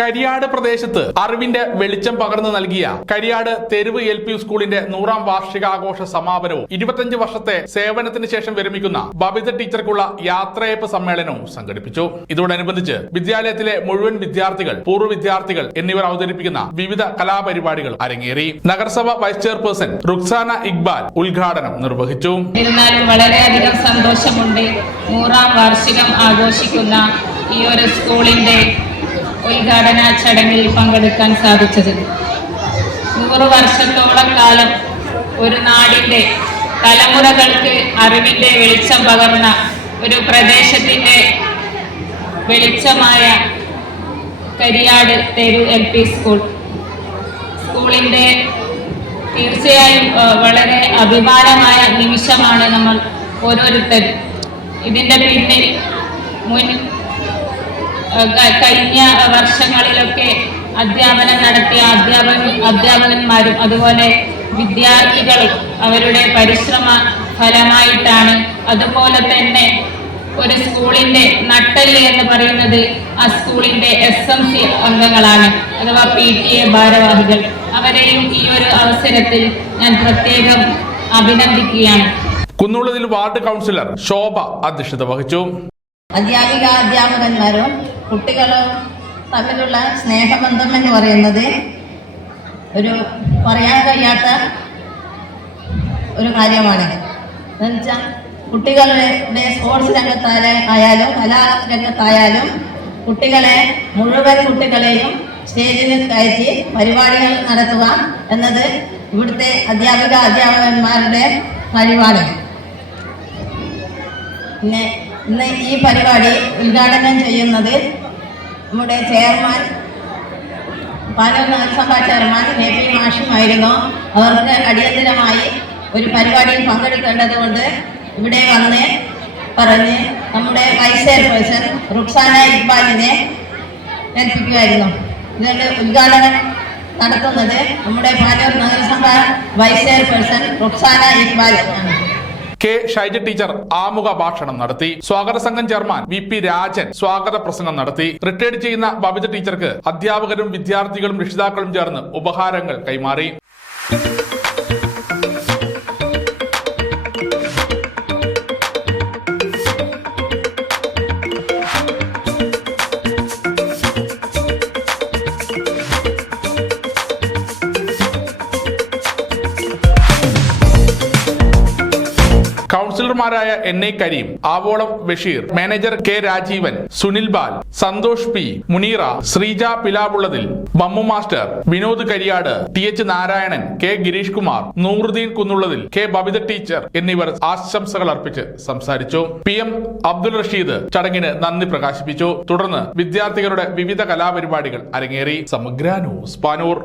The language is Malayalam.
കരിയാട് പ്രദേശത്ത് അറിവിന്റെ വെളിച്ചം പകർന്നു നൽകിയ കരിയാട് തെരുവ് എൽ പി സ്കൂളിന്റെ നൂറാം വാർഷികാഘോഷ സമാപനവും ഇരുപത്തിയഞ്ച് വർഷത്തെ സേവനത്തിന് ശേഷം വിരമിക്കുന്ന ബബിത ടീച്ചർക്കുള്ള യാത്രയപ്പ് സമ്മേളനവും സംഘടിപ്പിച്ചു. ഇതോടനുബന്ധിച്ച് വിദ്യാലയത്തിലെ മുഴുവൻ വിദ്യാർത്ഥികൾ പൂർവ വിദ്യാർത്ഥികൾ എന്നിവർ അവതരിപ്പിക്കുന്ന വിവിധ കലാപരിപാടികൾ അരങ്ങേറി. നഗരസഭ വൈസ് ചെയർപേഴ്സൺ റുക്സാന ഇക്ബാൽ ഉദ്ഘാടനം നിർവഹിച്ചു. വളരെയധികം സന്തോഷമുണ്ട് നൂറാം വാർഷികം ആഘോഷിക്കുന്ന ഈ ഒരു സ്കൂളിന്റെ ഉദ്ഘാടന ചടങ്ങിൽ പങ്കെടുക്കാൻ സാധിച്ചത്. നൂറ് വർഷത്തോളം കാലം ഒരു നാടിന്റെ തലമുറകൾക്ക് അറിവിന്റെ വെളിച്ചം പകർന്ന ഒരു പ്രദേശത്തിന്റെ വെളിച്ചമായ Kariyad Theru L P school. സ്കൂളിന്റെ തീർച്ചയായും വളരെ അഭിമാനമായ നിമിഷമാണ് നമ്മൾ ഓരോരുത്തരും. ഇതിന്റെ പിന്നിൽ മുൻ കഴിഞ്ഞ വർഷങ്ങളിലൊക്കെ അധ്യാപനം നടത്തിയ അധ്യാപക അധ്യാപകന്മാരും അതുപോലെ വിദ്യാർത്ഥികളും അവരുടെ പരിശ്രമ ഫലമായിട്ടാണ് അതുപോലെ തന്നെ ഒരു സ്കൂളിന്റെ നട്ടൽ എന്ന് പറയുന്നത് ആ സ്കൂളിന്റെ എസ് എം സി അംഗങ്ങളാണ് അഥവാ പി ടി എ ഭാരവാഹികൾ. അവരെയും ഈ ഒരു അവസരത്തിൽ ഞാൻ പ്രത്യേകം അഭിനന്ദിക്കുകയാണ്. കുന്നുള്ളതിൽ വാർഡ് കൗൺസിലർ ശോഭ അധ്യക്ഷത വഹിച്ചു. അധ്യാപിക അധ്യാപകന്മാരും കുട്ടികളും തമ്മിലുള്ള സ്നേഹബന്ധം എന്ന് പറയുന്നത് ഒരു പറയാൻ കഴിയാത്ത ഒരു കാര്യമാണ്. എന്നുവെച്ചാൽ കുട്ടികളുടെ സ്പോർട്സ് രംഗത്തായ ആയാലും കലാ രംഗത്തായാലും കുട്ടികളെ മുഴുവൻ കുട്ടികളെയും സ്റ്റേജിൽ കയറ്റി പരിപാടികൾ നടത്തുക എന്നത് ഇവിടുത്തെ അധ്യാപിക അധ്യാപകന്മാരുടെ കഴിവാണ്. പിന്നെ ഇന്ന് ഈ പരിപാടി ഉദ്ഘാടനം ചെയ്യുന്നത് നമ്മുടെ ചെയർമാൻ പാലസഭാ ചെയർമാൻ എ പി മാഷുമായിരുന്നു അവർക്ക് അടിയന്തരമായി ഒരു പരിപാടിയിൽ പങ്കെടുക്കേണ്ടത് കൊണ്ട് ഇവിടെ വന്ന് പറഞ്ഞ് നമ്മുടെ വൈസ് ചെയർപേഴ്സൺ റുക്സാന ഇക്ബാലിനെ ഏൽപ്പിക്കുമായിരുന്നു. ഇതിന്റെ ഉദ്ഘാടനം നടത്തുന്നത് നമ്മുടെ പാലൂർ നഗരസഭ വൈസ് ചെയർപേഴ്സൺ റുക്സാന ഇക്ബാൽ ആണ് കെ ഷൈജ ടീച്ചർ ആമുഖ ഭാഷണം നടത്തി. സ്വാഗത സംഘം ചെയർമാൻ വി പി രാജൻ സ്വാഗത പ്രസംഗം നടത്തി. റിട്ടയർഡ് ചെയ്യുന്ന ബബിത ടീച്ചർക്ക് അധ്യാപകരും വിദ്യാർത്ഥികളും രക്ഷിതാക്കളും ചേർന്ന് ഉപഹാരങ്ങൾ കൈമാറി. കൗൺസിലർമാരായ എൻ എ കരീം ആവോളം Basheer manager K Rajeevan Sunil Bal Santhosh P Muneera Sreeja പിലാബുള്ളതിൽ Mammu master Vinod Kariyad T H Narayanan K Gireesh Kumar Nooruddeen Kunnullathil K Babitha teacher എന്നിവർ ആശംസകൾ അർപ്പിച്ച് സംസാരിച്ചു. പി എം അബ്ദുൾ റഷീദ് ചടങ്ങിന് നന്ദി പ്രകാശിപ്പിച്ചു. തുടർന്ന് വിദ്യാർത്ഥികളുടെ വിവിധ കലാപരിപാടികൾ അരങ്ങേറി. സമഗ്ര ന്യൂസ് പാനൂർ.